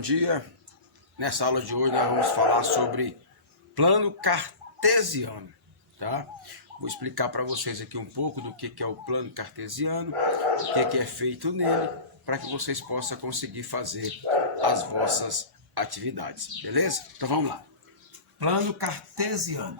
bom dia. Nessa aula de hoje nós vamos falar sobre plano cartesiano, tá? Vou explicar para vocês aqui um pouco do que é o plano cartesiano, o que é feito nele, para que vocês possam conseguir fazer as vossas atividades, beleza? Então vamos lá. Plano cartesiano.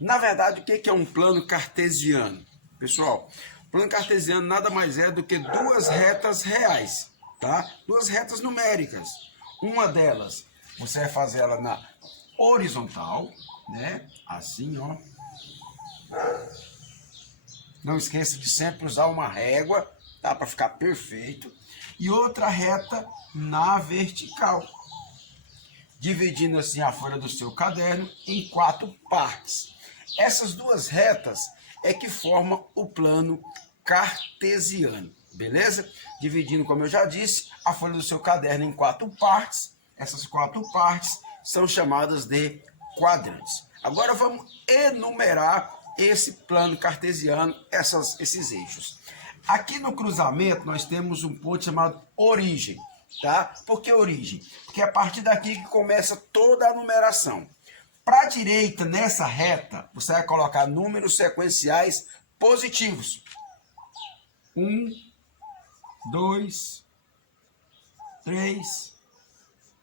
Na verdade, o que é um plano cartesiano? Pessoal, plano cartesiano nada mais é do que duas retas reais, tá? Duas retas numéricas. Uma delas, você vai fazer ela na horizontal, né? Assim, ó. Não esqueça de sempre usar uma régua, tá? Para ficar perfeito. E outra reta na vertical, dividindo assim a folha do seu caderno em 4 partes. Essas duas retas é que formam o plano cartesiano, beleza? Dividindo, como eu já disse, a folha do seu caderno em 4 partes. Essas 4 partes são chamadas de quadrantes. Agora vamos enumerar esse plano cartesiano, esses eixos. Aqui no cruzamento nós temos um ponto chamado origem, tá? Por que origem? Porque é a partir daqui que começa toda a numeração. Para a direita, nessa reta, você vai colocar números sequenciais positivos. 1, 2, 3,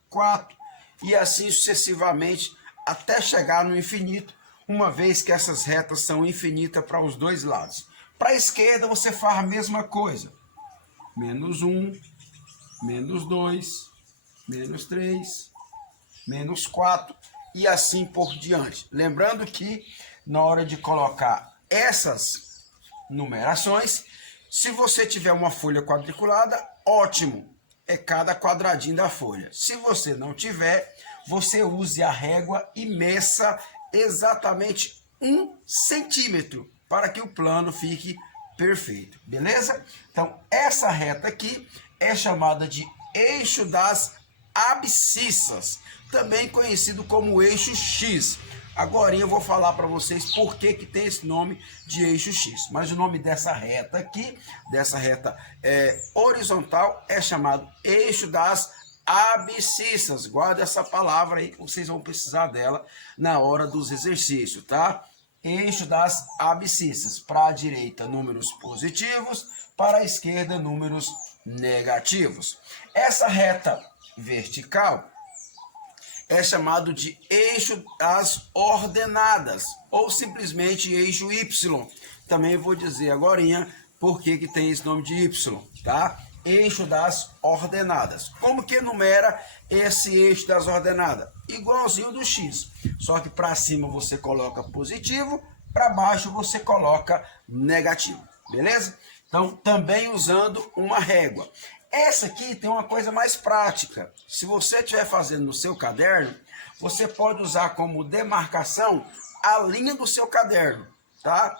4, e assim sucessivamente, até chegar no infinito, uma vez que essas retas são infinitas para os dois lados. Para a esquerda, você faz a mesma coisa. Menos 1, menos 2, menos 3, menos 4, e assim por diante. Lembrando que, na hora de colocar essas numerações, se você tiver uma folha quadriculada, ótimo, é cada quadradinho da folha. Se você não tiver, você use a régua e meça exatamente 1 centímetro, para que o plano fique perfeito, beleza? Então, essa reta aqui é chamada de eixo das abscissas, também conhecido como eixo X. Agora eu vou falar para vocês por que tem esse nome de eixo X. Mas o nome dessa reta aqui, dessa reta horizontal, é chamado eixo das abscissas. Guarda essa palavra aí, vocês vão precisar dela na hora dos exercícios, tá? Eixo das abscissas. Para a direita, números positivos. Para a esquerda, números negativos. Essa reta vertical é chamado de eixo das ordenadas, ou simplesmente eixo Y. Também vou dizer agorinha por que tem esse nome de Y, tá? Eixo das ordenadas. Como que enumera esse eixo das ordenadas? Igualzinho do X, só que para cima você coloca positivo, para baixo você coloca negativo, beleza? Então, também usando uma régua. Essa aqui tem uma coisa mais prática. Se você estiver fazendo no seu caderno, você pode usar como demarcação a linha do seu caderno, tá?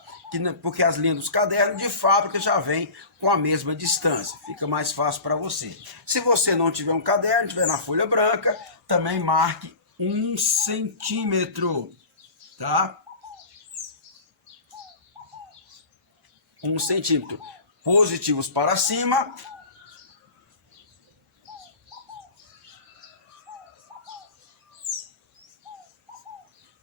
Porque as linhas dos cadernos de fábrica já vêm com a mesma distância. Fica mais fácil para você. Se você não tiver um caderno, tiver na folha branca, também marque 1 centímetro, tá? 1 centímetro. Positivos para cima,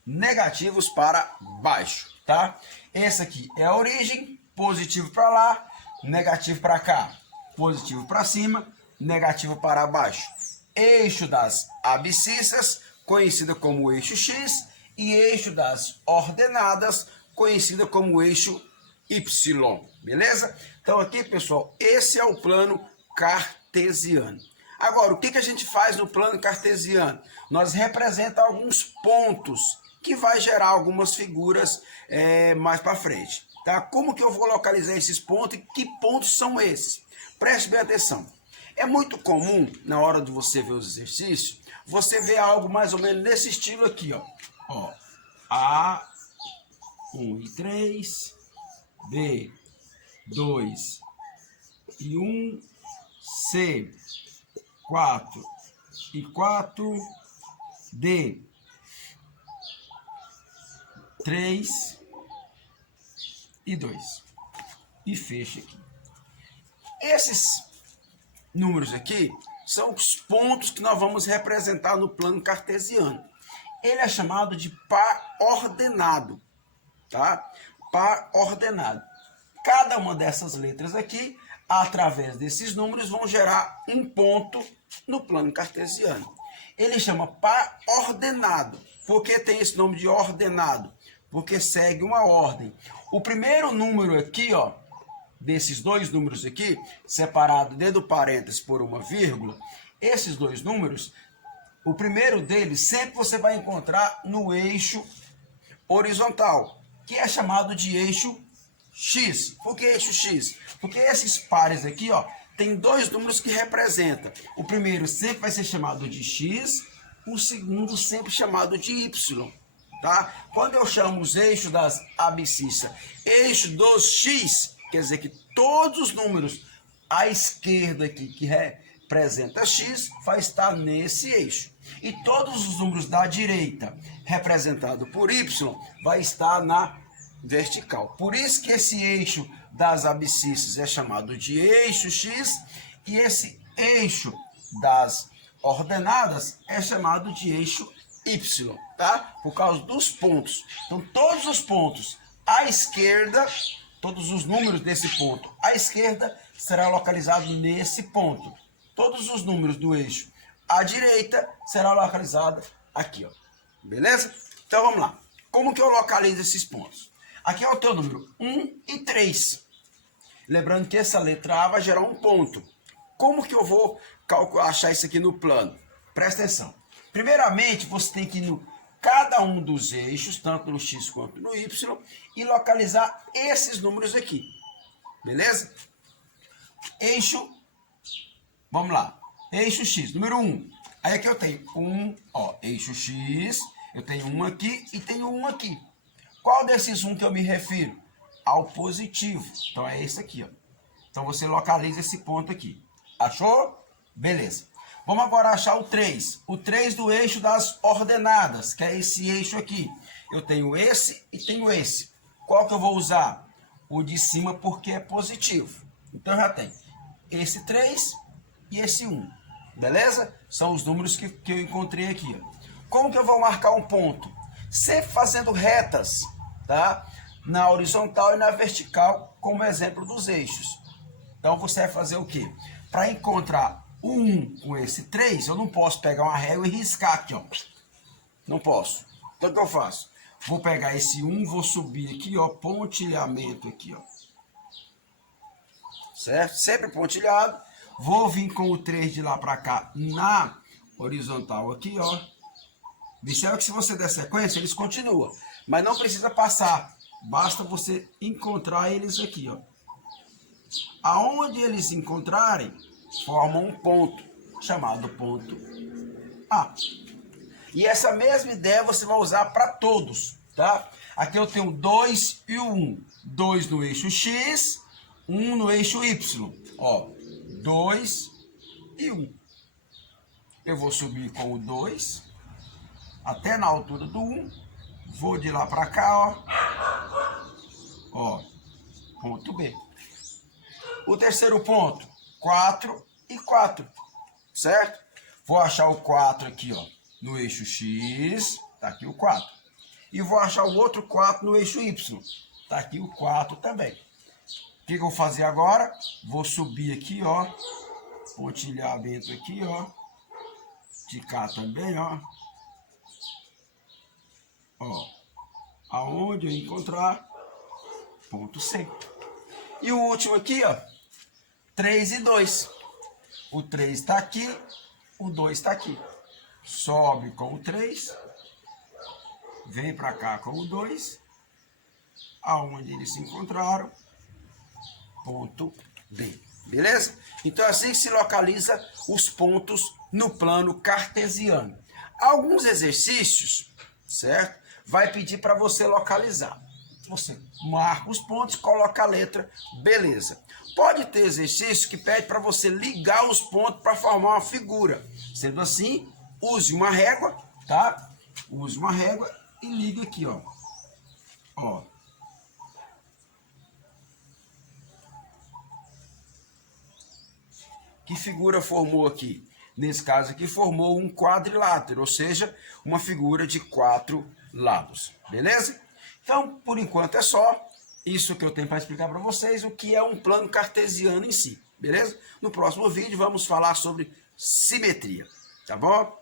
negativos para baixo, tá? Esse aqui é a origem, positivo para lá, negativo para cá, positivo para cima, negativo para baixo. Eixo das abscissas, conhecida como eixo X, e eixo das ordenadas, conhecida como eixo Y, beleza? Então aqui, pessoal, esse é o plano cartesiano. Agora, o que a gente faz no plano cartesiano? Nós representamos alguns pontos que vai gerar algumas figuras mais para frente, tá? Como que eu vou localizar esses pontos e que pontos são esses? Preste bem atenção. É muito comum, na hora de você ver os exercícios, você ver algo mais ou menos desse estilo aqui, ó. A, 1 e 3, B, 2 e 1, C, 4 e 4, D. 3 e 2. E fecha aqui. Esses números aqui são os pontos que nós vamos representar no plano cartesiano. Ele é chamado de par ordenado, tá? Par ordenado. Cada uma dessas letras aqui, através desses números, vão gerar um ponto no plano cartesiano. Ele chama par ordenado. Por que tem esse nome de ordenado? Porque segue uma ordem. O primeiro número aqui, ó, desses dois números aqui, separado dentro do parênteses por uma vírgula, esses dois números, o primeiro deles sempre você vai encontrar no eixo horizontal, que é chamado de eixo X. Por que eixo X? Porque esses pares aqui, ó, tem dois números que representam. O primeiro sempre vai ser chamado de X, o segundo sempre chamado de Y. Tá? Quando eu chamo os eixos das abscissas, eixo dos X, quer dizer que todos os números à esquerda aqui que representa X vai estar nesse eixo. E todos os números da direita, representado por Y, vai estar na vertical. Por isso que esse eixo das abscissas é chamado de eixo X e esse eixo das ordenadas é chamado de eixo Y, tá? Por causa dos pontos. Então, todos os pontos à esquerda, todos os números desse ponto à esquerda será localizado nesse ponto. Todos os números do eixo à direita será localizado aqui, ó. Beleza? Então, vamos lá. Como que eu localizo esses pontos? Aqui é o teu número 1 e 3. Lembrando que essa letra A vai gerar um ponto. Como que eu vou achar isso aqui no plano? Presta atenção. Primeiramente, você tem que ir no cada um dos eixos, tanto no X quanto no Y, e localizar esses números aqui. Beleza? Eixo, vamos lá. Eixo X, número 1. Aí aqui eu tenho eixo X, eu tenho um aqui e tenho um aqui. Qual desses um que eu me refiro? Ao positivo. Então é esse aqui, ó. Então você localiza esse ponto aqui. Achou? Beleza. Vamos agora achar o 3. O 3 do eixo das ordenadas, que é esse eixo aqui. Eu tenho esse e tenho esse. Qual que eu vou usar? O de cima, porque é positivo. Então já tem esse 3 e esse 1. Beleza? São os números que eu encontrei aqui. Como que eu vou marcar um ponto? Sempre fazendo retas, tá? Na horizontal e na vertical, como exemplo dos eixos. Então você vai fazer o quê? Para encontrar o 1 com esse 3, eu não posso pegar uma régua e riscar aqui, ó. Não posso. Então o que eu faço? Vou pegar esse 1, vou subir aqui, ó, pontilhamento aqui, ó. Certo? Sempre pontilhado. Vou vir com o 3 de lá para cá na horizontal aqui, ó. Observe que se você der sequência, eles continuam. Mas não precisa passar. Basta você encontrar eles aqui, ó. Aonde eles se encontrarem, formam um ponto, chamado ponto A. E essa mesma ideia você vai usar para todos, tá? Aqui eu tenho 2 e o 1. 2 no eixo X, 1 no eixo Y. Ó, 2 e 1. Eu vou subir com o 2 até na altura do 1. Vou de lá para cá, ó. Ó, ponto B. O terceiro ponto, 4 e 4, certo? Vou achar o 4 aqui, ó, no eixo X, tá aqui o 4. E vou achar o outro 4 no eixo Y, tá aqui o 4 também. O que eu vou fazer agora? Vou subir aqui, ó, pontilhamento aqui, ó, de cá também, ó. Ó, aonde eu encontrar, ponto C. E o último aqui, ó, 3 e 2. O 3 está aqui, o 2 está aqui. Sobe com o 3, vem para cá com o 2, aonde eles se encontraram, ponto B. Beleza? Então é assim que se localiza os pontos no plano cartesiano. Alguns exercícios, certo? Vai pedir para você localizar. Você marca os pontos, coloca a letra, beleza. Pode ter exercício que pede para você ligar os pontos para formar uma figura. Sendo assim, use uma régua, tá? Use uma régua e liga aqui, ó. Ó. Que figura formou aqui? Nesse caso aqui, formou um quadrilátero, ou seja, uma figura de 4 lados. Beleza? Então, por enquanto é só. Isso que eu tenho para explicar para vocês, o que é um plano cartesiano em si. Beleza? No próximo vídeo vamos falar sobre simetria. Tá bom?